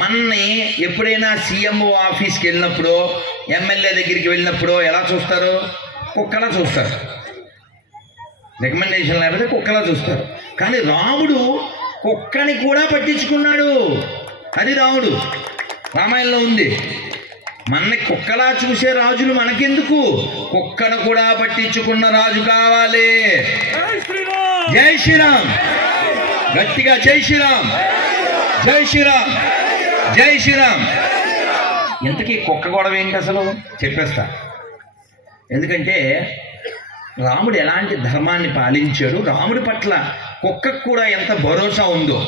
మనని ఎప్పుడైనా సీఎంఓ ఆఫీస్కి వెళ్ళినప్పుడు, ఎమ్మెల్యే దగ్గరికి వెళ్ళినప్పుడు ఎలా చూస్తారు? కుక్కలా చూస్తారు. రికమెండేషన్ లేకపోతే కుక్కలా చూస్తారు. కానీ రాముడు కుక్కని కూడా పట్టించుకున్నాడు. అది రాముడు. రామాయణంలో ఉంది. మనని కుక్కలా చూసే రాజులు మనకెందుకు? కుక్కను కూడా పట్టించుకున్న రాజు కావాలి. జై శ్రీరామ్. గట్టిగా జై శ్రీరామ్, జై శ్రీరామ్, జై శ్రీరామ్. ఇంతకీ కుక్క గొడవ ఏంటి అసలు చెప్పేస్తా. ఎందుకంటే రాముడు ఎలాంటి ధర్మాన్ని పాలించాడు, రాముడి పట్ల కుక్కకు కూడా ఎంత భరోసా ఉందో.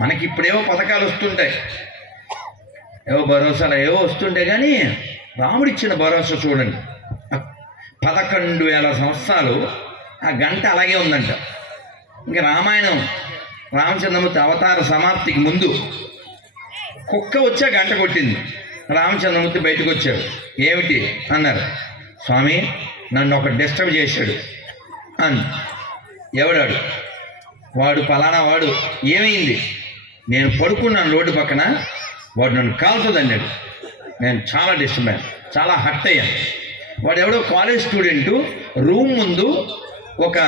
మనకి ఇప్పుడేవో పథకాలు వస్తుంటాయి, ఏవో భరోసాలు ఏవో వస్తుంటాయి, కానీ రాముడు ఇచ్చిన భరోసా చూడండి. 11,000 సంవత్సరాలు ఆ గంట అలాగే ఉందంట. ఇంకా రామాయణం రామచంద్రమూర్తి అవతార సమాప్తికి ముందు కుక్క వచ్చా గంట కొట్టింది. రామచంద్రమూర్తి బయటకు వచ్చాడు. ఏమిటి అన్నారు. స్వామి నన్ను ఒక డిస్టర్బ్ చేశాడు అని. ఎవడాడు? వాడు పలానా వాడు. ఏమైంది? నేను పడుకున్నాను రోడ్డు పక్కన, వాడు నన్ను కాల్తుంది అన్నాడు. నేను చాలా డిస్టర్బ్ అయ్యాను, చాలా హర్ట్ అయ్యాను. వాడు ఎవడో కాలేజ్ స్టూడెంటు రూమ్ ముందు ఒక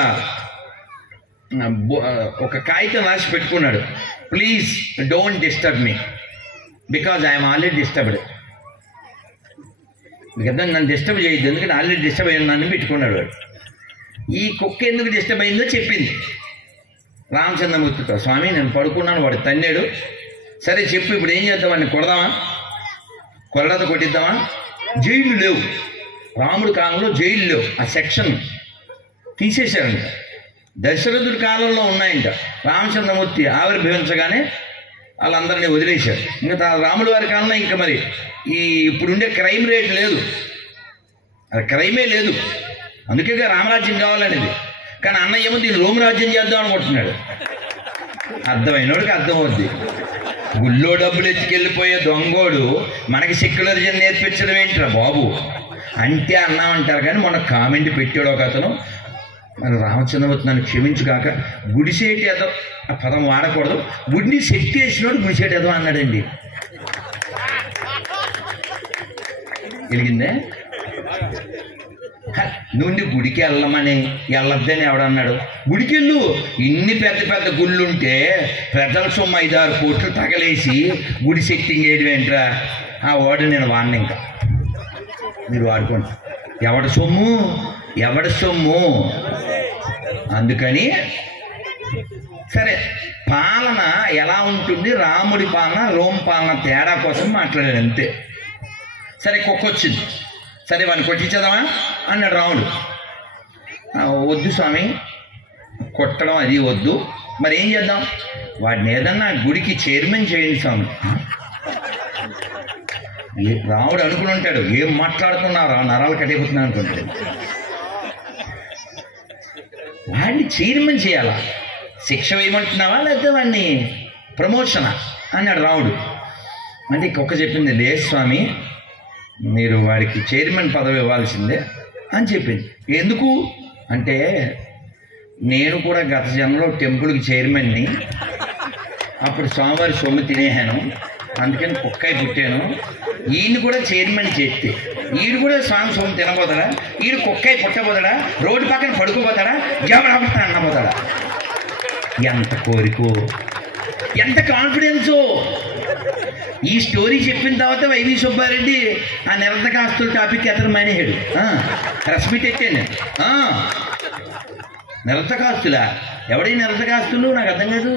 కాగితం రాసి పెట్టుకున్నాడు. Please don't disturb me because I'm already disturbed. కదా, నన్ను డిస్టర్బ్ చేయొద్దు ఎందుకంటే ఆల్రెడీ డిస్టర్బ్ అయ్యాను నన్ను పెట్టుకున్నాడు వాడు. ఈ కుక్క ఎందుకు డిస్టర్బ్ అయిందో చెప్పింది రామచంద్రమూర్తితో. స్వామి నేను పడుకున్నాను, వాడు తన్నాడు. సరే చెప్పు, ఇప్పుడు ఏం చేద్దాం? వాడిని కొడదామా? కొరడాతో కొట్టిద్దామా? జైలు లేవు, రాముడి కాలంలో జైలు లేవు. ఆ సెక్షన్ తీసేశారంట. దశరథుడి కాలంలో ఉన్నాయంట. రామచంద్రమూర్తి ఆవిర్భవించగానే వాళ్ళందరినీ వదిలేశారు. ఇంకా రాముడి వారి కాలంలో ఇంకా మరి ఇప్పుడుండే క్రైమ్ రేట్ లేదు, అది క్రైమే లేదు. అందుకే రామరాజ్యం కావాలనేది. కానీ అన్నయ్య ఏమో దీన్ని రోమ్ రాజ్యం చేద్దాం అనుకుంటున్నాడు. అర్థమైనోడికి అర్థమవుద్ది. గుళ్ళో డబ్బులు ఎత్తుకెళ్ళిపోయే దొంగోడు మనకి సెక్యులరిజం నేర్పించడం ఏంటిరా బాబు అంటే అన్నామంటారు. కానీ మొన్న కామెంట్ పెట్టాడు ఒక అతను, మన రామచంద్రమూర్తి నన్ను క్షమించుగాక, గుడిసేటి ఏదో ఆ పదం వాడకూడదు, గుడిని సెట్ చేసినోడు గుడిసేటి ఏదో అన్నాడండి. వెలిగిందే? నువ్వు గుడికి వెళ్ళమని వెళ్ళొద్దని ఎవడన్నాడు? గుడికి వెళ్ళు. ఇన్ని పెద్ద పెద్ద గుళ్ళుంటే ప్రజల సొమ్ము 5-6 కోట్లు తగలేసి గుడి సెట్టింగ్ వేయడం ఏంట్రా? ఆ వాడు నేను వాడిని, ఇంకా మీరు వాడుకోండి. ఎవడి సొమ్ము? ఎవడి సొమ్ము? అందుకని సరే, పాలన ఎలా ఉంటుంది, రాముడి పాలన రోమ్ పాలన తేడా కోసం మాట్లాడాడు అంతే. సరే కుక్క వచ్చింది, సరే వాడిని కొట్టించేద్దామా అన్నాడు రాముడు. వద్దు స్వామి, కొట్టడం అది వద్దు, మరి ఏం చేద్దాం? వాడిని ఏదన్నా గుడికి చైర్మన్ చేయండి స్వామి. రాముడు అనుకుని ఉంటాడు, ఏం మాట్లాడుతున్నారా, నరాలు కట్టేపోతున్నా అనుకుంటాడు. వాడిని చైర్మన్ చేయాలా? శిక్ష వేయమంటున్నావా లేకపోతే వాడిని ప్రమోషనా అన్నాడు రాముడు. అంటే కుక్క చెప్పింది, లేదు స్వామి మీరు వాడికి చైర్మన్ పదవి ఇవ్వాల్సిందే అని చెప్పింది. ఎందుకు అంటే, నేను కూడా గత జన్మలో టెంపుల్కి చైర్మన్ని, అప్పుడు స్వామివారి సొమ్ము తినేహాను, అందుకని కుక్కై పుట్టాను. ఈయన కూడా చైర్మన్ చేస్తే ఈయన కూడా స్వామి సొమ్ము తినబోతాడా? ఈయన కుక్కై పుట్టబోతాడా? రోడ్డు పక్కన పడుకోబోతాడా? జబడబడతా అన్నబోతాడా? ఎంత కోరికో, ఎంత కాన్ఫిడెన్సో. ఈ స్టోరీ చెప్పిన తర్వాత వైవి సుబ్బారెడ్డి ఆ నిరర్ధకాస్తుల టాపిక్ అతను మానేశాడు. ప్రెస్ మీట్ ఎక్కాను. నిరర్ధకాస్తులా? ఎవడై నిరర్ధకాస్తులు? నాకు అర్థం కాదు.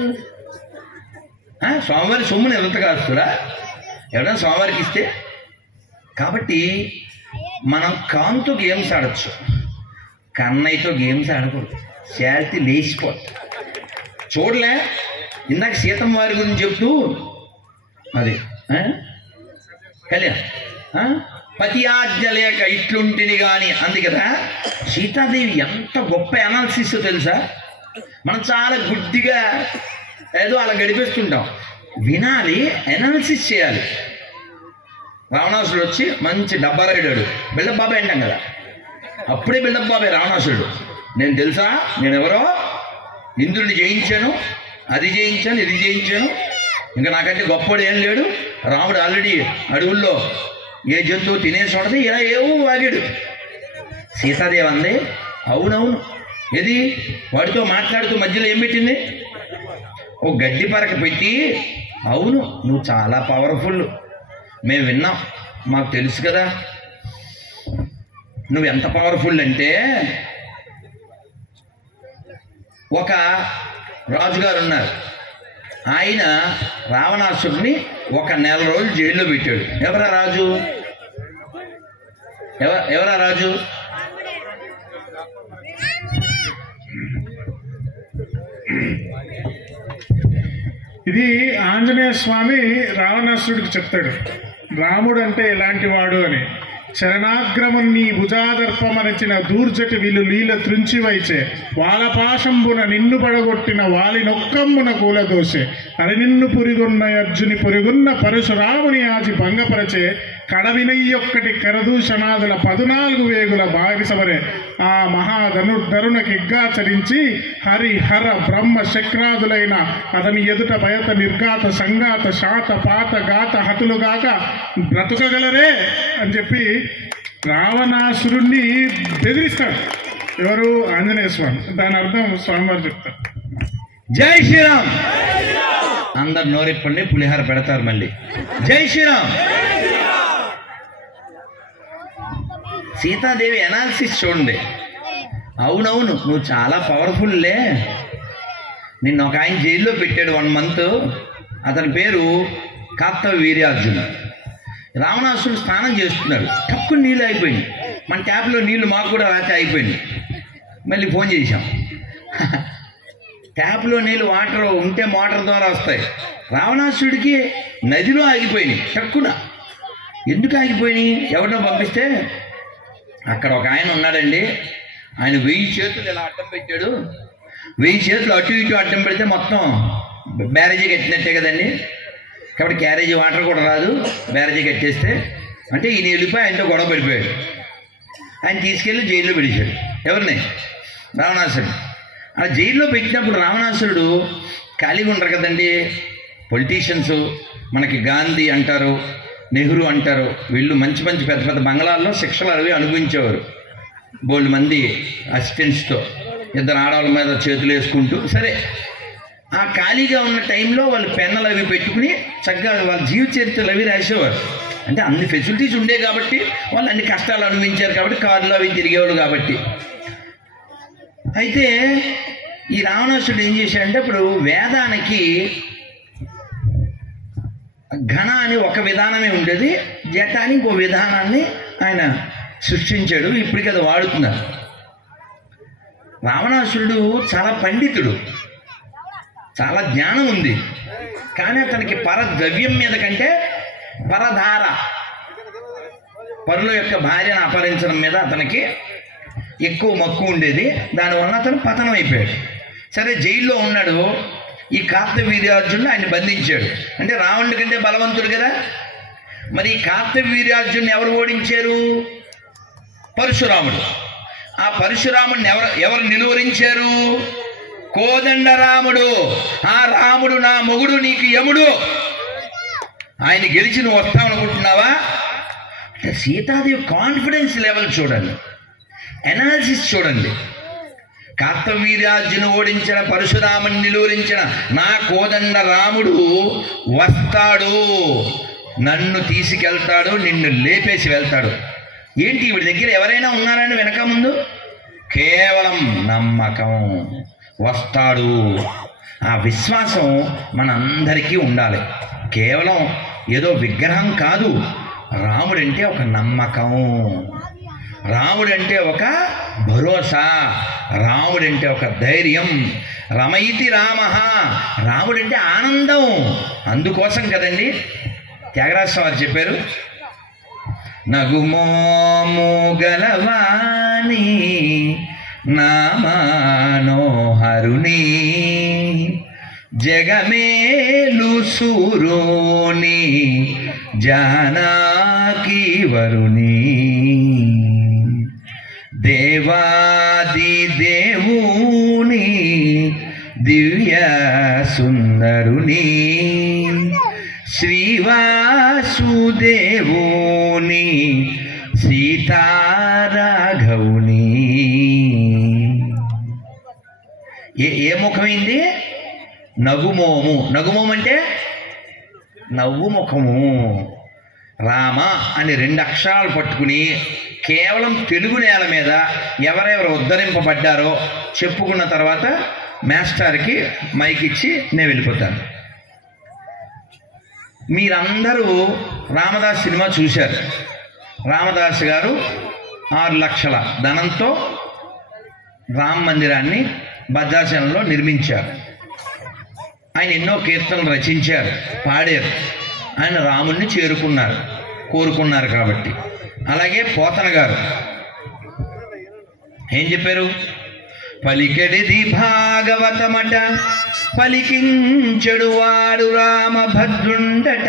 స్వామివారి సొమ్ము నిరర్ధకాస్తులా? ఎవడైనా స్వామివారికి ఇస్తే? కాబట్టి మనం కాంతో గేమ్స్ ఆడచ్చు, కన్నయ్యతో గేమ్స్ ఆడకూడదు. శాంతి లేచిపోతుంది. చూడలే ఇందాక సీతమ్మ వారి గురించి చెప్తూ అది కళ్యాణ్ పతి ఆజ్ఞ లేక ఇట్లుంటిని కానీ అంది కదా. సీతాదేవి ఎంత గొప్ప అనాలిసిస్ తెలుసా? మనం చాలా గుడ్డిగా ఏదో అలా గడిపేస్తుంటాం. వినాలి, అనాలిసిస్ చేయాలి. రావణాసుడు వచ్చి మంచి డబ్బా రాడాడు, బిల్డప్ బాబాయ్ అంటాం కదా, అప్పుడే బిల్డప్ బాబాయ్ రావణాసుడు. నేను తెలుసా, నేను ఎవరో, ఇంద్రుడిని జయించాను, అది జయించాను, ఇది జయించాను, ఇంకా నాకంటే గొప్పవాడు ఏం లేడు. రాముడు ఆల్రెడీ అడవుల్లో ఏ జంతువు తినేసి ఉండదు, ఇలా ఏవో వాగాడు. సీతాదేవి అంది అవునవును. ఏది వాడితో మాట్లాడుతూ మధ్యలో ఏం పెట్టింది? ఓ గడ్డి పరక పెట్టి, అవును నువ్వు చాలా పవర్ఫుల్, మేము విన్నాం, మాకు తెలుసు కదా నువ్వు ఎంత పవర్ఫుల్ అంటే, ఒక రాజుగారు ఉన్నారు, ఆయన రావణాసుడిని 1 నెల రోజులు జైల్లో పెట్టాడు. ఎవరా రాజు? ఎవరా రాజు? ఇది ఆంజనేయ స్వామి రావణాసుడికి చెప్తాడు రాముడు అంటే ఎలాంటి వాడు అని. శరణాగ్రమం నీ భుజాదర్పమనచిన దూర్జటి విలు లీల త్రుంచివైచే వాలపాశంబున నిన్ను పడగొట్టిన వాలి నొక్కమ్మున కూలదోసే అరి నిన్ను పురిగొన్న అర్జుని పురిగొన్న పరశురాముని ఆచి భంగపరచే కడవినయ్యొక్కటి కరదూషణాదుల 14 వేగుల భావిసవరే ఆ మహాధనుర్ధరుణ కిగ్గాచరించి హరిహర బ్రహ్మ శక్రాదులైన అతని ఎదుట భయత నిర్ఘాత సంఘాత శాత పాత గాత హతులుగాక బ్రతుకగలరే అని చెప్పి రావణాసురుణ్ణి బెదిరిస్తాడు. ఎవరు? ఆంజనేయ స్వామి. దాని అర్థం స్వామివారు చెప్తారు. జై శ్రీరామ్. అందరు నోరెప్పండి, పులిహార పెడతారు మళ్ళీ. జై శ్రీరామ్. సీతాదేవి అనాలిసిస్ చూడండి. అవునవును నువ్వు చాలా పవర్ఫుల్లే, నిన్న ఒక ఆయన జైల్లో పెట్టాడు 1 మంత్. అతని పేరు కార్తవీర్యార్జున. రావణాసుడు స్నానం చేస్తున్నాడు, తక్కువ నీళ్ళు అయిపోయింది. మన ట్యాప్లో నీళ్లు మాకు కూడా రాత్రి అయిపోయింది. మళ్ళీ ఫోన్ చేశాం, ట్యాప్లో నీళ్ళు వాటర్ ఉంటే మోటార్ ద్వారా వస్తాయి. రావణాసుడికి నదిలో ఆగిపోయినాయి తక్కువ. ఎందుకు ఆగిపోయినాయి? ఎవరినో పంపిస్తే అక్కడ ఒక ఆయన ఉన్నాడండి, ఆయన 1000 చేతులు ఇలా అడ్డం పెట్టాడు. 1000 చేతులు అటు ఇటు అడ్డం పెడితే మొత్తం బ్యారేజీ కట్టినట్టే కదండి. కాబట్టి క్యారేజీ వాటర్ కూడా రాదు బ్యారేజీ కట్టేస్తే. అంటే ఈయన వెళ్ళిపోయి ఆయనతో గొడవ పడిపోయాడు. ఆయన తీసుకెళ్ళి జైల్లో పెట్టేశాడు. ఎవరిని? రావణాసురుడు. ఆ జైల్లో పెట్టినప్పుడు రావణాసురుడు ఖాళీగా ఉండరు కదండి. పొలిటీషియన్స్ మనకి గాంధీ అంటారు, నెహ్రూ అంటారు, వీళ్ళు మంచి మంచి పెద్ద పెద్ద బంగ్లాల్లో శిక్షలు అవి అనుభవించేవారు. బోల్డ్ మంది అసిస్టెంట్స్తో 2 ఆడవాళ్ళ మీద చేతులు వేసుకుంటూ. సరే, ఆ ఖాళీగా ఉన్న టైంలో వాళ్ళు పెన్నులు అవి పెట్టుకుని చక్కగా వాళ్ళ జీవిత చరిత్రలు అవి రాసేవారు. అంటే అన్ని ఫెసిలిటీస్ ఉండే కాబట్టి వాళ్ళు అన్ని కష్టాలు అనుభవించారు కాబట్టి, కార్లు అవి తిరిగేవాళ్ళు కాబట్టి. అయితే ఈ రావణాసుడు ఏం చేశాడంటే, ఇప్పుడు వేదానికి ఘన అని ఒక విధానమే ఉండేది, జట అని ఇంకో విధానాన్ని ఆయన సృష్టించాడు. ఇప్పటికి అది వాడుతున్నారు. రావణాసురుడు చాలా పండితుడు, చాలా జ్ఞానం ఉంది, కానీ అతనికి పరద్రవ్యం మీద కంటే పరధార, పరుల యొక్క భార్యను అపహరించడం మీద అతనికి ఎక్కువ మక్కువ ఉండేది. దానివల్ల అతను పతనం అయిపోయాడు. సరే, జైల్లో ఉన్నాడు. ఈ కార్తవీర్యార్జునుడు ఆయన బంధించాడు. అంటే రావణుడి కంటే బలవంతుడు కదా. మరి ఈ కార్తవీర్యార్జునుని ఎవరు ఓడించారు? పరశురాముడు. ఆ పరశురాముడిని ఎవరు నిలువరించారు? కోదండరాముడు. ఆ రాముడు నా మొగుడు, నీకు యముడు. ఆయన గెలిచి నువ్వు వస్తావనుకుంటున్నావా? సీతాదేవి కాన్ఫిడెన్స్ లెవెల్ చూడండి, ఎనాలిసిస్ చూడండి. కార్తవీర్యార్జును ఓడించిన, పరశురాముని నిలువరించిన నా కోదండ రాముడు వస్తాడు, నన్ను తీసుకెళ్తాడు, నిన్ను లేపేసి వెళ్తాడు. ఏంటి వీడి దగ్గర ఎవరైనా ఉన్నారని వెనక ముందు? కేవలం నమ్మకం. వస్తాడు, ఆ విశ్వాసం మనందరికీ ఉండాలి. కేవలం ఏదో విగ్రహం కాదు. రాముడంటే ఒక నమ్మకం, రాముడంటే ఒక భరోసా, రాముడంటే ఒక ధైర్యం. రమయితి రామ, రాముడంటే ఆనందం. అందుకోసం కదండి త్యాగరాజ వారు చెప్పారు, నగుమోము గలవాణి నామానోహరుని జగమేలు సూరోని జానకి వరుని దేవాది దేవుని దివ్య సుందరుని శ్రీవాసుదేవుని సీతారాఘవుని. ఏ ముఖమైంది? నగుమోము. నగుమోము అంటే నవ్వు ముఖము. రామ అని 2 అక్షరాలు పట్టుకుని కేవలం తెలుగు నేల మీద ఎవరెవరు ఉద్ధరింపబడ్డారో చెప్పుకున్న తర్వాత మాస్టర్కి మైక్ ఇచ్చి నేను వెళ్ళిపోతాను. మీరందరూ రామదాస్ సినిమా చూశారు. రామదాస్ గారు 6 లక్షల ధనంతో రామ మందిరాన్ని భద్రాచలంలో నిర్మించారు. ఆయన ఎన్నో కీర్తనలు రచించారు, పాడారు. ఆయన రాముణ్ణి కోరుకున్నారు కాబట్టి. అలాగే పోతన గారు ఏం చెప్పారు? పలికెడిది భాగవతమట, పలికించెడు వాడు రామభద్రుండట,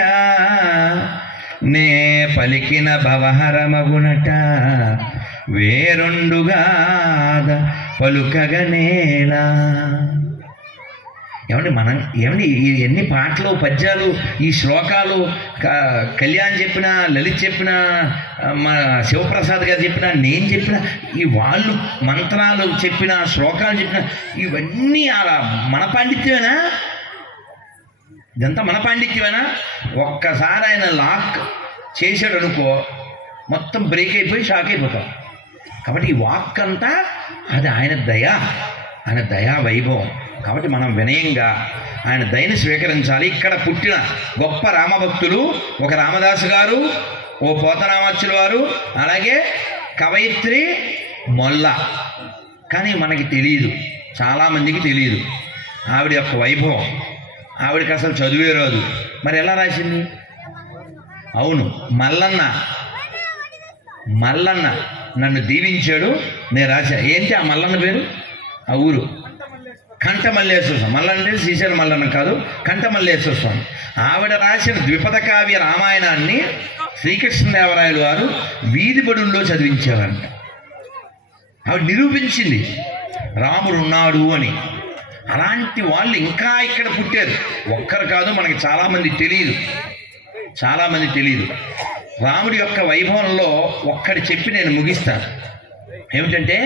నే పలికిన భవహరమగునట, వేరొండుగాద పలుకగనేలా. ఏమండి ఎన్ని పాటలు, పద్యాలు, ఈ శ్లోకాలు కళ్యాణ్ చెప్పిన, లలిత్ చెప్పిన, మా శివప్రసాద్ గారు చెప్పిన, నేను చెప్పిన, ఈ వాళ్ళు మంత్రాలు చెప్పిన, శ్లోకాలు చెప్పిన, ఇవన్నీ అలా మన పాండిత్యమేనా? ఇదంతా మన పాండిత్యమేనా? ఒక్కసారి ఆయన లాక్ చేశాడు అనుకో, మొత్తం బ్రేక్ అయిపోయి షాక్ అయిపోతాం. కాబట్టి ఈ వాక్ అంతా అది ఆయన దయా వైభవం. కాబట్టి మనం వినయంగా ఆయన దయని స్వీకరించాలి. ఇక్కడ పుట్టిన గొప్ప రామభక్తులు ఒక రామదాసు గారు, ఓ పోతరామచ్చుల వారు, అలాగే కవయిత్రి మొల్ల. కానీ మనకి తెలియదు, చాలామందికి తెలియదు ఆవిడ యొక్క వైభవం. ఆవిడకి అసలు చదువే రాదు. మరి ఎలా రాసింది? అవును, మల్లన్న నన్ను దీవించాడు, నేను రాశా. ఏంటి ఆ మల్లన్న పేరు? ఆ ఊరు కంఠమల్లేశ్వర స్వామి. మల్ల అంటే శ్రీశైలం మల్లన్న కాదు, కంఠమల్లేశ్వర స్వామి. ఆవిడ రాసిన ద్విపద కావ్య రామాయణాన్ని శ్రీకృష్ణదేవరాయలు వారు వీధి బడుల్లో చదివించేవారంట. ఆవిడ నిరూపించింది రాముడు ఉన్నాడు అని. అలాంటి వాళ్ళు ఇంకా ఇక్కడ పుట్టారు. ఒక్కరు కాదు, మనకి చాలామంది తెలియదు. రాముడి యొక్క వైభవంలో ఒక్కటి చెప్పి నేను ముగిస్తాను. ఏమిటంటే,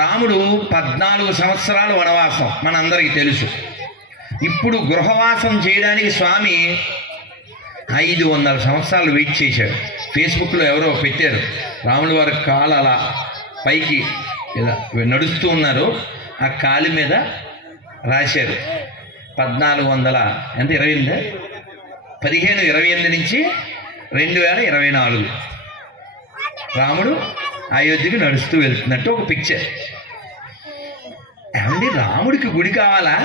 రాముడు 14 సంవత్సరాలు వనవాసం మనందరికీ తెలుసు. ఇప్పుడు గృహవాసం చేయడానికి స్వామి 500 సంవత్సరాలు వెయిట్ చేశాడు. ఫేస్బుక్లో ఎవరో పెట్టారు, రాముడి వారి కాలు అలా పైకి ఇలా నడుస్తూ ఉన్నారు, ఆ కాలు మీద రాశారు 1528 నుంచి 2024 రాముడు అయోధ్యకి నడుస్తూ వెళ్తున్నట్టు ఒక పిక్చర్. ఏమండి, రాముడికి గుడి కావాలా?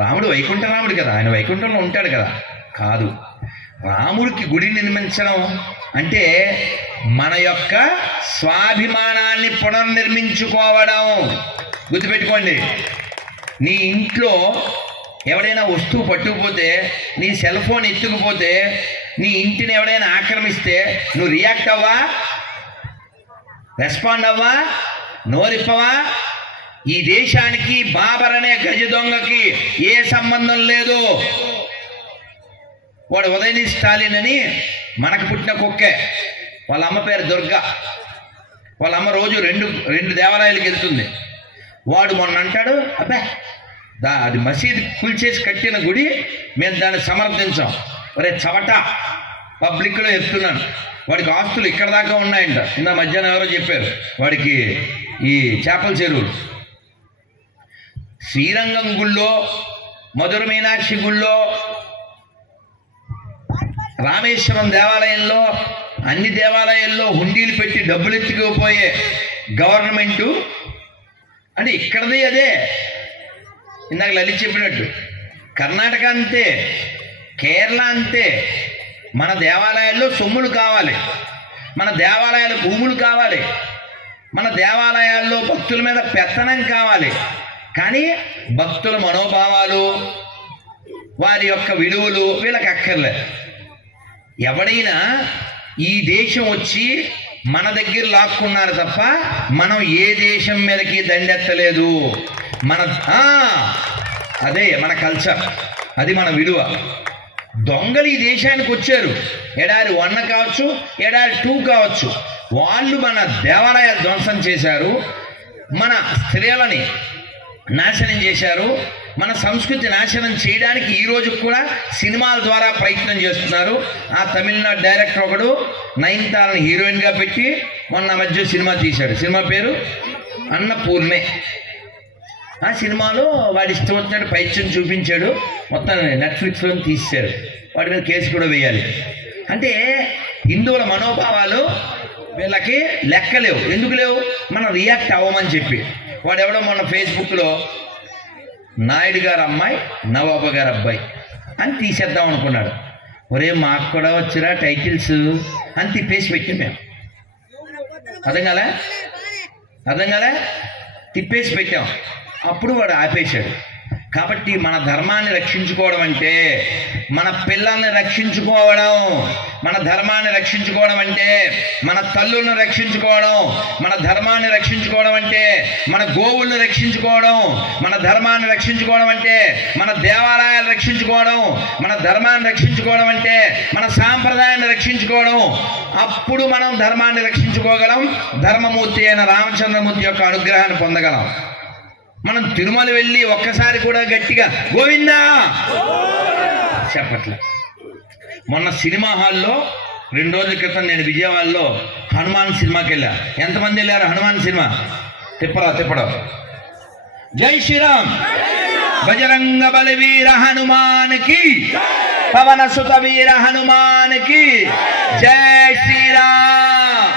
రాముడు వైకుంఠ రాముడు కదా, ఆయన వైకుంఠంలో ఉంటాడు కదా. కాదు, రాముడికి గుడి నిర్మించడం అంటే మన యొక్క స్వాభిమానాన్ని పునర్నిర్మించుకోవడం. గుర్తుపెట్టుకోండి, నీ ఇంట్లో ఎవడైనా వస్తువు పట్టుకుపోతే, నీ సెల్ ఫోన్ ఎత్తుకుపోతే, నీ ఇంటిని ఎవడైనా ఆక్రమిస్తే నువ్వు రియాక్ట్ అవ్వా? రెస్పాండ్ అవ్వా? నోరిప్పవా? ఈ దేశానికి బాబర్ అనే గజ దొంగకి ఏ సంబంధం లేదు. వాడు ఉదయని స్టాలిన్ అని మనకు పుట్టిన కుక్కే. వాళ్ళ అమ్మ పేరు దుర్గా. వాళ్ళ అమ్మ రోజు రెండు దేవాలయాలకు వెళ్తుంది. వాడు మొన్న అంటాడు, అబ్బే అది మసీదు కూల్చేసి కట్టిన గుడి, మేము దాన్ని సమర్థించాం. ఒరే చవట, పబ్లిక్లో చెప్తున్నాను, వాడికి ఆస్తులు ఇక్కడ దాకా ఉన్నాయంట. నిన్న మధ్యాహ్నం ఎవరో చెప్పారు, వాడికి ఈ చేపల చెరువులు, శ్రీరంగం గుళ్ళో, మధుర మీనాక్షి గుళ్ళో, రామేశ్వరం దేవాలయంలో, అన్ని దేవాలయాల్లో హుండీలు పెట్టి డబ్బులు ఎత్తుకుపోయే గవర్నమెంటు అంటే ఇక్కడది అదే. ఇందాక లలిత్ చెప్పినట్టు కర్ణాటక అంతే, కేరళ అంతే. మన దేవాలయాల్లో సొమ్ములు కావాలి, మన దేవాలయాల భూములు కావాలి, మన దేవాలయాల్లో భక్తుల మీద పెత్తనం కావాలి. కానీ భక్తుల మనోభావాలు, వారి యొక్క విలువలు వీళ్ళకి అక్కర్లే. ఎవడైనా ఈ దేశం వచ్చి మన దగ్గర లాక్కున్నారు తప్ప మనం ఏ దేశం మీదకి దండెత్తలేదు. అదే మన కల్చర్. అది మన విలువ. దొంగలు ఈ దేశానికి వచ్చారు. ఎడారి 1 కావచ్చు, ఎడారి 2 కావచ్చు. వాళ్ళు మన దేవాలయాలు ధ్వంసం చేశారు, మన స్త్రీలని నాశనం చేశారు, మన సంస్కృతి నాశనం చేయడానికి ఈ రోజు కూడా సినిమాల ద్వారా ప్రయత్నం చేస్తున్నారు. ఆ తమిళనాడు డైరెక్టర్ ఒకడు నయనతారని హీరోయిన్గా పెట్టి మొన్న మధ్య సినిమా తీశాడు. సినిమా పేరు అన్నపూర్ణే. ఆ సినిమాలో వాడి ఇష్టం వచ్చినట్టు పైత్యం చూపించాడు. మొత్తం నెట్ఫ్లిక్స్లో తీశారు. వాడి మీద కేసు కూడా వేయాలి. అంటే హిందువుల మనోభావాలు వీళ్ళకి లెక్కలేవు. ఎందుకు లేవు? మనం రియాక్ట్ అవ్వమని చెప్పి. వాడు ఎవడో మొన్న ఫేస్బుక్లో నాయుడు గారు అమ్మాయి, నవాబు గారు అబ్బాయి అని తీసేద్దాం అనుకున్నాడు. ఒరే మాకు కూడా వచ్చిరా టైటిల్స్ అని తిప్పేసి పెట్టి మేము అర్థం కాలే తిప్పేసి పెట్టాం. అప్పుడు వాడు ఆపేశాడు. కాబట్టి మన ధర్మాన్ని రక్షించుకోవడం అంటే మన పిల్లల్ని రక్షించుకోవడం, మన ధర్మాన్ని రక్షించుకోవడం అంటే మన తల్లులను రక్షించుకోవడం, మన ధర్మాన్ని రక్షించుకోవడం అంటే మన గోవుల్ని రక్షించుకోవడం, మన ధర్మాన్ని రక్షించుకోవడం అంటే మన దేవాలయాలు రక్షించుకోవడం, మన ధర్మాన్ని రక్షించుకోవడం అంటే మన సాంప్రదాయాన్ని రక్షించుకోవడం. అప్పుడు మనం ధర్మాన్ని రక్షించుకోగలం, ధర్మమూర్తి అయిన రామచంద్రమూర్తి యొక్క అనుగ్రహాన్ని పొందగలం. మనం తిరుమల వెళ్ళి ఒక్కసారి కూడా గట్టిగా గోవిందా చెప్పట్లే. మొన్న సినిమా హాల్లో 2 రోజుల క్రితం నేను విజయవాడలో హనుమాన్ సినిమాకి వెళ్ళా. ఎంతమంది వెళ్ళారు హనుమాన్ సినిమా? తిప్పడం. జై శ్రీరామ్. బజరంగ బలవీర హనుమాన్కి, పవన సుత వీర హనుమాన్కి జై శ్రీరామ్.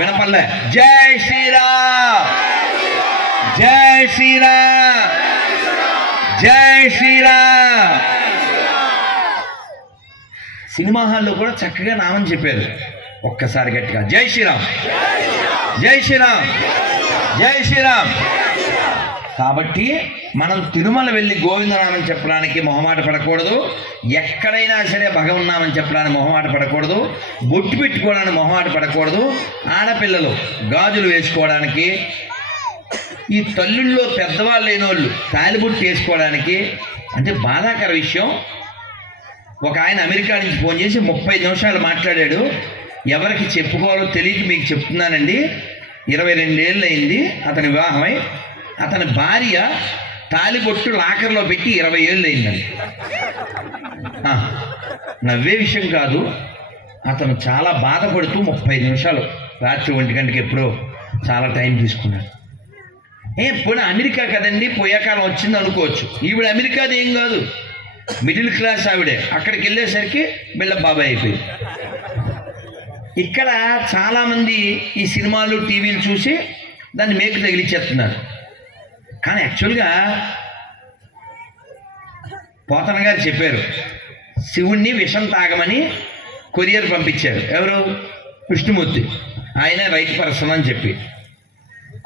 వినపడలే? జై శ్రీరామ్, జై శ్రీరామ్, జై శ్రీరామ్. సినిమా హాల్లో కూడా చక్కగా నామం చెప్పారు. ఒక్కసారి గట్టిగా జై శ్రీరామ్, జై శ్రీరామ్, జై శ్రీరామ్. కాబట్టి మనం తిరుమల వెళ్ళి గోవిందనామం చెప్పడానికి మొహమాట పడకూడదు. ఎక్కడైనా సరే భగవన్నామని చెప్పడానికి మొహమాట పడకూడదు. బొట్టు పెట్టుకోవడానికి మొహమాట పడకూడదు. ఆడపిల్లలు గాజులు వేసుకోవడానికి, ఈ తల్లుల్లో పెద్దవాళ్ళు లేనోళ్ళు తాలిబొట్టు వేసుకోవడానికి. అంటే బాధాకర విషయం. ఒక ఆయన అమెరికా నుంచి ఫోన్ చేసి 30 నిమిషాలు మాట్లాడాడు. ఎవరికి చెప్పుకోవాలో తెలియక మీకు చెప్తున్నానండి. 22 ఏళ్ళు అయింది అతని వివాహమై. అతని భార్య తాలిబొట్టు లాకర్లో పెట్టి 20 ఏళ్ళు అయిందండి. నవ్వే విషయం కాదు. అతను చాలా బాధపడుతూ 30 నిమిషాలు రాత్రి 1 గంటకి ఎప్పుడో చాలా టైం తీసుకున్నాడు. పోనీ అమెరికా కదండి, పోయేకాలం వచ్చింది అనుకోవచ్చు. ఈవిడ అమెరికాది ఏం కాదు, మిడిల్ క్లాస్ ఆవిడే. అక్కడికి వెళ్ళేసరికి బిళ్ళ బాబాయ్ అయిపోయింది. ఇక్కడ చాలామంది ఈ సినిమాలు టీవీలు చూసి దాన్ని మేకు తగిలిచ్చేస్తున్నారు. కానీ యాక్చువల్గా పోతన గారు చెప్పారు, శివుణ్ణి విషం తాగమని కొరియర్ పంపించారు. ఎవరు? విష్ణుమూర్తి. ఆయన రైట్ పర్సన్ అని చెప్పి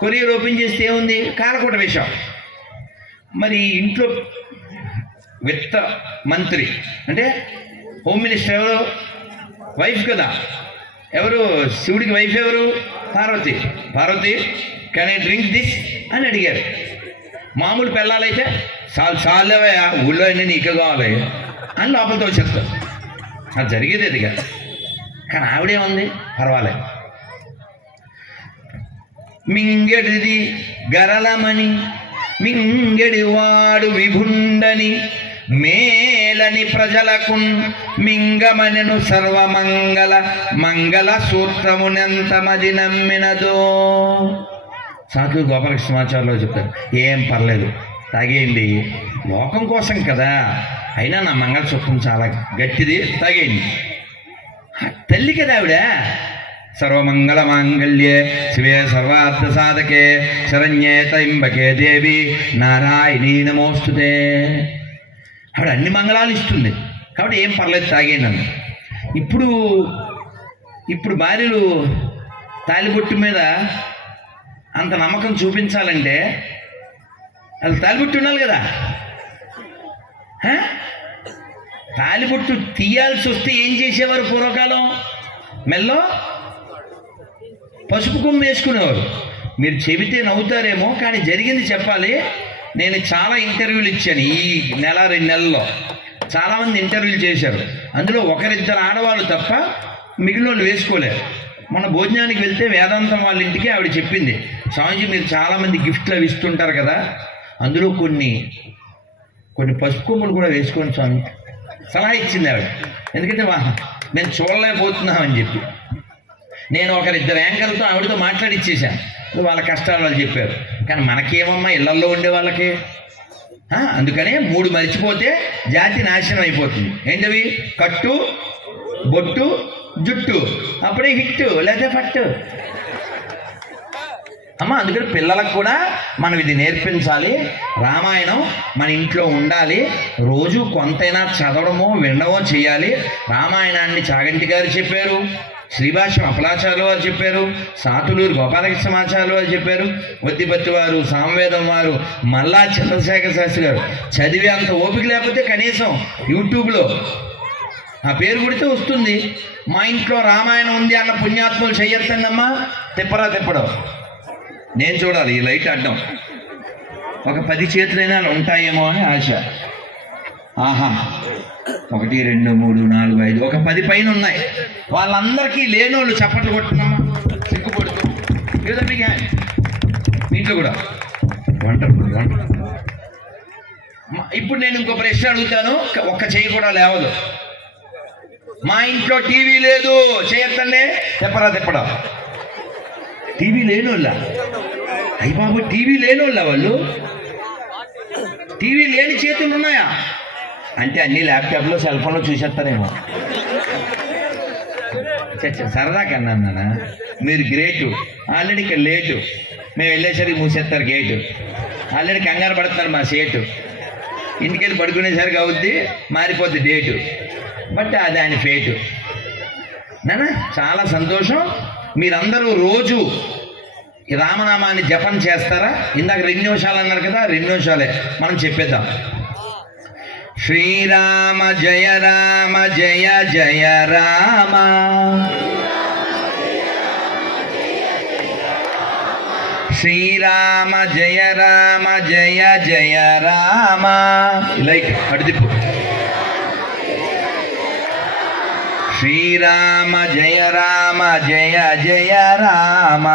కొరియర్ ఓపెన్ చేస్తే ఏముంది? కాలకోట విషం. మరి ఇంట్లో విత్త మంత్రి అంటే హోమ్ మినిస్టర్ ఎవరు? వైఫ్ కదా. ఎవరు? శివుడికి వైఫ్ ఎవరు? Parvati. Parvati can I drink this అని అడిగారు. మామూలు పిల్లలైతే చాలేవయ్యా, ఊళ్ళో అన్నీ నీకే కావాలి అని లోపలితో వచ్చేస్తారు. అది జరిగేది అదిగా. కానీ ఆవిడేముంది? పర్వాలేదు. మింగెడిది గరళమణి మింగెడివాడు విభుండని మేలని ప్రజలకు మింగమనెను సర్వమంగళ మంగళ సూత్రమునెంత మది నమ్మినదో. సాధు గోపాలకృష్ణమాచార్యులు చెప్తారు, ఏం పర్లేదు తాగేయండి, లోకం కోసం కదా, అయినా నా మంగళసూత్రం చాలా గట్టిది, తాగేయండి. తల్లి కదా ఆవిడ. సర్వమంగళ మాంగళ్యే శివే సర్వార్థ సాధకే శరణ్యే త్రయంబకే దేవి నారాయణీ నమోస్తుతే. ఆవిడ అన్ని మంగళాలు ఇస్తుంది కాబట్టి ఏం పర్లేదు తాగేయండి. ఇప్పుడు భార్యలు తాలిబొట్టు మీద అంత నమ్మకం చూపించాలంటే అది తాలిబొట్టు ఉండాలి కదా. తాలిబొట్టు తీయాల్సి వస్తే ఏం చేసేవారు పూర్వకాలం? మెల్లో పసుపు కొమ్ము వేసుకునేవారు. మీరు చెబితే నవ్వుతారేమో, కానీ జరిగింది చెప్పాలి. నేను చాలా ఇంటర్వ్యూలు ఇచ్చాను ఈ నెల 2 నెలల్లో. చాలామంది ఇంటర్వ్యూలు చేశారు. అందులో 1-2 ఆడవాళ్ళు తప్ప మిగిలిన వాళ్ళు వేసుకోలేరు. మన భోజనానికి వెళ్తే వేదాంతం వాళ్ళ ఇంటికి ఆవిడ చెప్పింది, స్వామీజీ మీరు చాలామంది గిఫ్ట్లు అవి ఇస్తుంటారు కదా, అందులో కొన్ని పసుపు కొమ్ములు కూడా వేసుకోండి స్వామి సలహా ఇచ్చింది ఆవిడ. ఎందుకంటే మేము చూడలేకపోతున్నామని చెప్పి. నేను 1-2 యాంకర్లతో ఆవిడతో మాట్లాడిచ్చేసాను. వాళ్ళ కష్టాలు వాళ్ళు చెప్పారు. కానీ మనకేమమ్మా ఇళ్లల్లో ఉండే వాళ్ళకి. అందుకనే 3 మర్చిపోతే జాతి నాశనం అయిపోతుంది. ఏంటవి? కట్టు, బొట్టు, జుట్టు, అప్పుడే హిట్టు లేదా పట్టు. అమ్మ అందుకని పిల్లలకు కూడా మనం ఇది నేర్పించాలి. రామాయణం మన ఇంట్లో ఉండాలి. రోజు కొంతైనా చదవడమో వినడమో చేయాలి. రామాయణాన్ని చాగంటి గారు చెప్పారు, శ్రీభాష్యం అపలాచార్యులు వారు చెప్పారు, సాతులూరు గోపాలకృష్ణమాచార్యులు వారు చెప్పారు, వద్దిపత్తి వారు, సామవేదం వారు, మల్లా చంద్రశేఖర శాస్త్రి గారు. చదివే అంత ఓపిక లేకపోతే కనీసం యూట్యూబ్లో ఆ పేరు కొడితే వస్తుంది. మా ఇంట్లో రామాయణం ఉంది అన్న పుణ్యాత్ములు చెయ్యొద్దండమ్మా. తిప్పడం నేను చూడాలి. ఈ లైట్ అడ్డం ఒక 10 చేతులైనా ఉంటాయేమో అని ఆశ. ఆహా 1 2 3 4 5 ఒక 10 పైన ఉన్నాయి. వాళ్ళందరికీ లేనోళ్ళు చప్పట్లు కొట్టుకున్నామా సిగ్గుపడుతూ. ఇంట్లో కూడా వండర్ఫుల్. ఇప్పుడు నేను ఇంకో ప్రశ్న అడుగుతాను, ఒక్క చెయ్యి కూడా లేవదు. మా ఇంట్లో టీవీ లేదు చేయొద్దండి. తిప్పడం. టీవీ లేనోళ్ళ? అయ్యి బాబు టీవీ లేనోళ్ళ వాళ్ళు? టీవీ లేని చేతులు ఉన్నాయా అంటే అన్ని ల్యాప్టాప్లో సెల్ ఫోన్లో చూసేస్తారేమో. సరదా కన్నా అన్నా మీరు గ్రేటు. ఆల్రెడీ ఇక్కడ లేటు, మేము వెళ్ళేసరికి మూసేస్తారు గేటు. ఆల్రెడీ కంగారు పడుతున్నారు మా సేటు. ఇంటికి వెళ్ళి పడుకునేసరికి అవుద్ది, మారిపోద్ది డేటు. బట్ అది ఆయన ఫేటు. నాన్న చాలా సంతోషం. మీరందరూ రోజు ఈ రామనామాన్ని జపం చేస్తారా? ఇందాక 2 నిమిషాలు అన్నారు కదా, 2 నిమిషాలే మనం చెప్పేద్దాం. శ్రీరామ జయ రామ జయ జయ రామ, శ్రీరామ జయ రామ జయ జయ రామ. లైట్ అడిదిప్పు. శ్రీరామ జయ రామ జయ జయ రామ,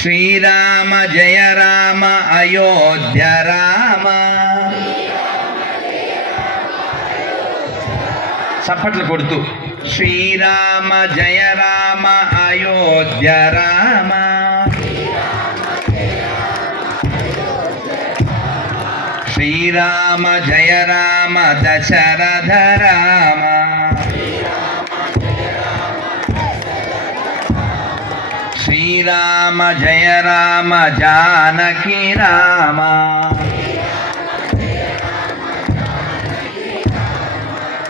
శ్రీరామ జయ రామ అయోధ్య రామ. చప్పట్లు కొడుతూ శ్రీరామ జయ రామ అయోధ్య రామ, శ్రీరామ జయ రామ దశరథ రామ, శ్రీరామ జయ రామ జానకి రామ,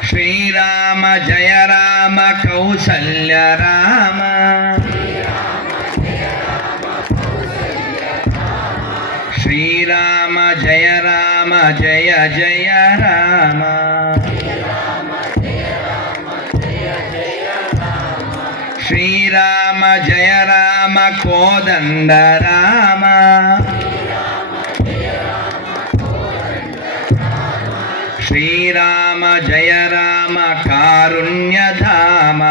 శ్రీరామ జయ రామ కౌసల్య రామ, శ్రీరామ జయ రామ జయ జయ రామ, శ్రీరామ జయ రామ కోదండ రామ, శ్రీరామ జయ రామ కారుణ్యధామ,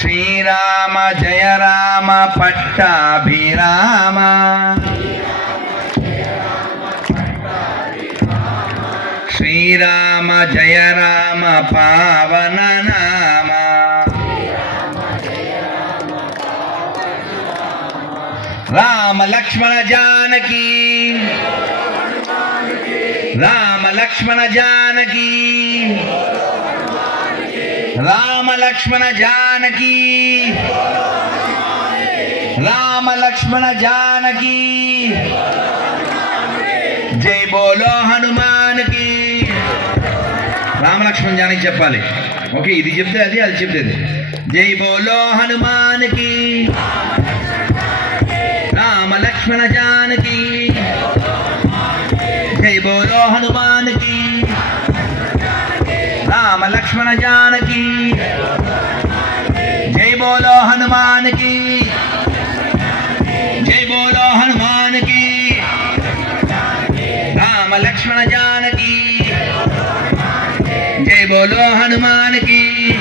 శ్రీరామ జయ రామ పట్టాభిరామ, శ్రీరామ జయ రామ పావన నామ, రామ లక్ష్మణ జానకి, రామ లక్ష్మణ జానకి, రామ లక్ష్మణ జానకి, రామ లక్ష్మణ జానకి. జై బోలో హనుమాన్ కి. రామ లక్ష్మణ జానకి చెప్పాలి. ఓకే, ఇది చెప్తే అది, అది చెప్తే అది. జై బోలో హనుమాన్ కి, రామ లక్ష్మణ జానకి, జై బోలో హనుమాన్ కి, రామ లక్ష్మణ జానకి. हनुमान की, जय बोलो हनुमान की। राम लक्ष्मण जानकी, जय बोलो हनुमान की।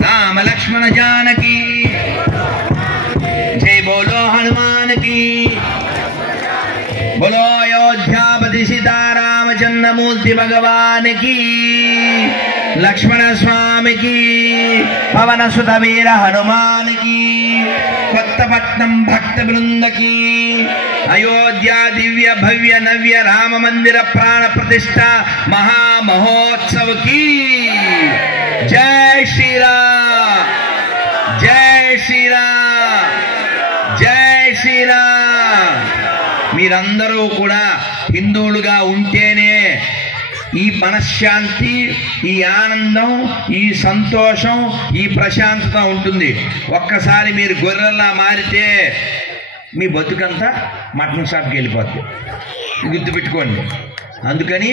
राम लक्ष्मण जानकी, जय बोलो हनुमान की। बोलो अयोध्यापति सीतारामचंद्र मूर्ति भगवान की, लक्ष्मण स्वामी की, पवन सुत वीर हनुमान की, కొత్తపట్నం భక్త బృంద की, अयोध्या दिव्य भव्य नव्य राम मंदिर प्राण प्रतिष्ठा महामहोत्सव की। जय श्री राम, जय श्री राम, जय श्री राम। మీరందరూ కూడా హిందువులుగా ఉంటేనే ఈ మనశ్శాంతి, ఈ ఆనందం, ఈ సంతోషం, ఈ ప్రశాంతత ఉంటుంది. ఒక్కసారి మీరు గొర్రెల్లా మారితే మీ బతుకంతా మటన్ షాప్కి వెళ్ళిపోద్ది, గుర్తుపెట్టుకోండి. అందుకని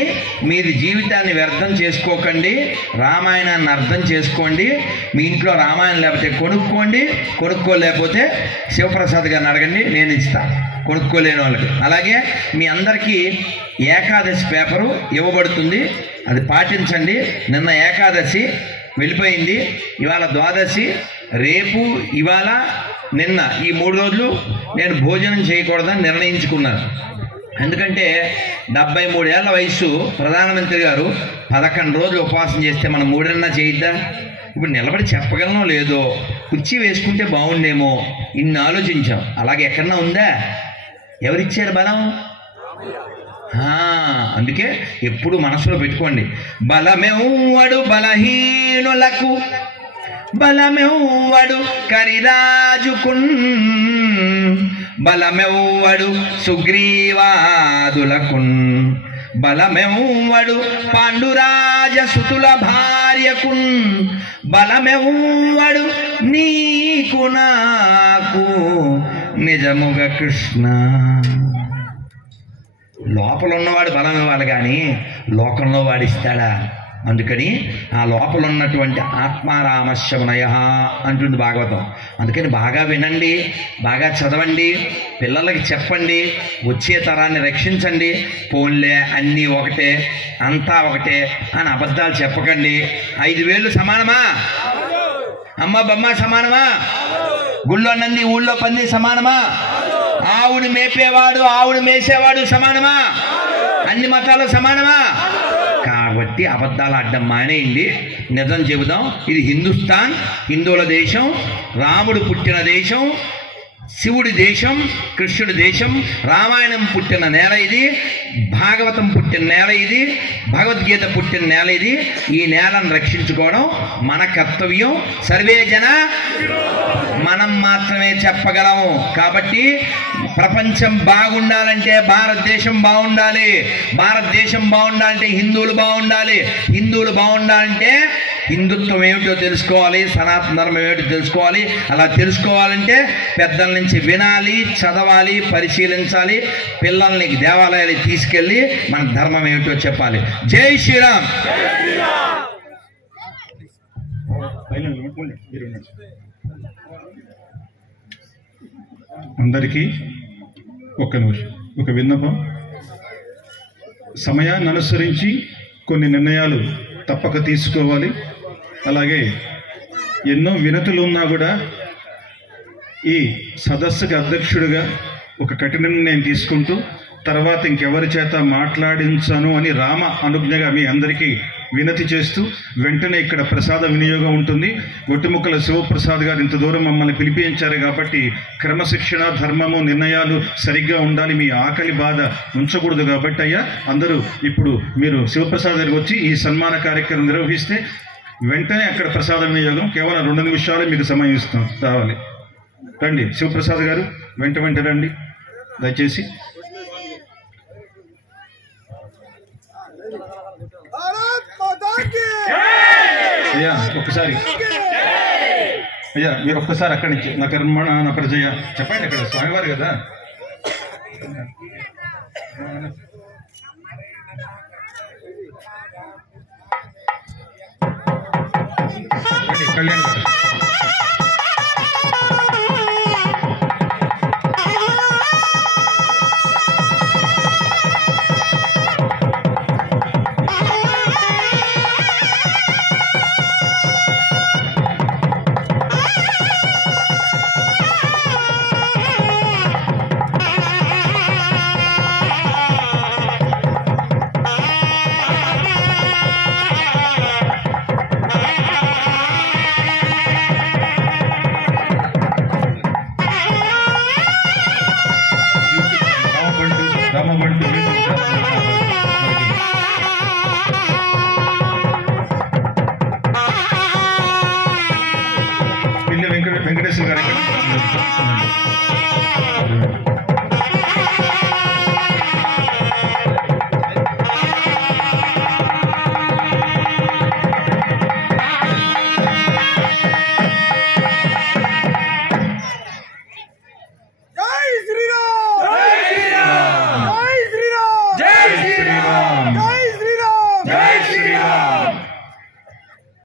మీరు జీవితాన్ని వ్యర్థం చేసుకోకండి, రామాయణాన్ని అర్థం చేసుకోండి. మీ ఇంట్లో రామాయణం లేకపోతే కొనుక్కోండి, కొనుక్కోలేకపోతే శివప్రసాద్ గారిని అడగండి, నేను ఇస్తాను కొనుక్కోలేని వాళ్ళకి. అలాగే మీ అందరికీ ఏకాదశి పేపరు ఇవ్వబడుతుంది, అది పాటించండి. నిన్న ఏకాదశి వెళ్ళిపోయింది, ఇవాళ ద్వాదశి, రేపు ఇవాళ నిన్న ఈ 3 రోజులు నేను భోజనం చేయకూడదని నిర్ణయించుకున్నాను. ఎందుకంటే 73 ఏళ్ల వయసు ప్రధానమంత్రి గారు 11 రోజులు ఉపవాసం చేస్తే మనం 3 చేయొద్దా? ఇప్పుడు నిలబడి చెప్పగలనో లేదో, కుర్చీ వేసుకుంటే బాగుండేమో, ఇన్ని ఆలోచించాం. అలాగే ఎక్కడన్నా ఉందా? ఎవరిచ్చారు బలం? అందుకే ఎప్పుడు మనసులో పెట్టుకోండి, బలమెవ్వడు బలహీనులకు, బలమెవ్వడు కరిరాజుకున్, బలమెవ్వడు సుగ్రీవాదులకున్, బలమెవ్వడు పాండురాజ సుతుల భార్యకున్, బలమెవ్వడు నీకు నాకు నిజముగ కృష్ణ. లోపల ఉన్నవాడు బలం ఇవ్వాలి కానీ లోకంలో వాడిస్తాడా? అందుకని ఆ లోపల ఉన్నటువంటి ఆత్మారామశ్యమునయ అంటుంది భాగవతం. అందుకని బాగా వినండి, బాగా చదవండి, పిల్లలకి చెప్పండి, వచ్చే తరాన్ని రక్షించండి. పోన్లే అన్నీ ఒకటే, అంతా ఒకటే అని అబద్ధాలు చెప్పకండి. 5 వేళ్ళు సమానమా? అమ్మ బొమ్మ సమానమా? గుళ్ళో నంది ఊళ్ళో పంది సమానమా? ఆవుని మేపేవాడు ఆవుని మేసేవాడు సమానమా? అన్ని మతాలు సమానమా? కాబట్టి అబద్ధాలు అడ్డం మానేయండి, నిజం చెబుదాం. ఇది హిందుస్థాన్, హిందువుల దేశం, రాముడు పుట్టిన దేశం, శివుడి దేశం, కృష్ణుడి దేశం, రామాయణం పుట్టిన నేల ఇది, భాగవతం పుట్టిన నేల ఇది, భగవద్గీత పుట్టిన నేల ఇది. ఈ నేలను రక్షించుకోవడం మన కర్తవ్యం. సర్వే జన మనం మాత్రమే చెప్పగలము. కాబట్టి ప్రపంచం బాగుండాలంటే భారతదేశం బాగుండాలి, భారతదేశం బాగుండాలంటే హిందువులు బాగుండాలి, హిందువులు బాగుండాలంటే హిందుత్వం ఏమిటో తెలుసుకోవాలి, సనాతన ధర్మం ఏమిటో తెలుసుకోవాలి. అలా తెలుసుకోవాలంటే పెద్దల నుంచి వినాలి, చదవాలి, పరిశీలించాలి, పిల్లల్ని దేవాలయాలకు తీసుకెళ్ళి మన ధర్మం ఏమిటో చెప్పాలి. జై శ్రీరామ్. అందరికీ ఒక విన్నపం. సమయాన్ని అనుసరించి కొన్ని నిర్ణయాలు తప్పక తీసుకోవాలి. అలాగే ఎన్నో వినతులు ఉన్నా కూడా ఈ సదస్సుకి అధ్యక్షుడిగా ఒక కఠిన నిర్ణయం తీసుకుంటూ తర్వాత ఇంకెవరి చేత మాట్లాడించను అని రామ అనుజ్ఞగా మీ అందరికీ వినతి చేస్తూ వెంటనే ఇక్కడ ప్రసాద వినియోగం ఉంటుంది. గొట్టిముక్కల శివప్రసాద్ గారు ఇంత దూరం మమ్మల్ని పిలిపించారు కాబట్టి క్రమశిక్షణ, ధర్మము, నిర్ణయాలు సరిగ్గా ఉండాలి. మీ ఆకలి బాధ ఉంచకూడదు. కాబట్టి అయ్యా అందరూ ఇప్పుడు మీరు శివప్రసాద్ గారికి వచ్చి ఈ సన్మాన కార్యక్రమం నిర్వహిస్తే వెంటనే అక్కడ ప్రసాద వినియోగం కేవలం 2 నిమిషాలు మీకు సమయం ఇస్తాం. రావాలి, రండి శివప్రసాద్ గారు, వెంట రండి దయచేసి. అయ్యా ఒక్కసారి, అయ్యా మీరు ఒక్కసారి అక్కడి నుంచి నా కర్మణ నా ప్రజయ చెప్పండి. అక్కడ స్వామివారు కదా. కళ్యాణ్ గారు వెంకటేశ్వర గారు జై శ్రీరామ్.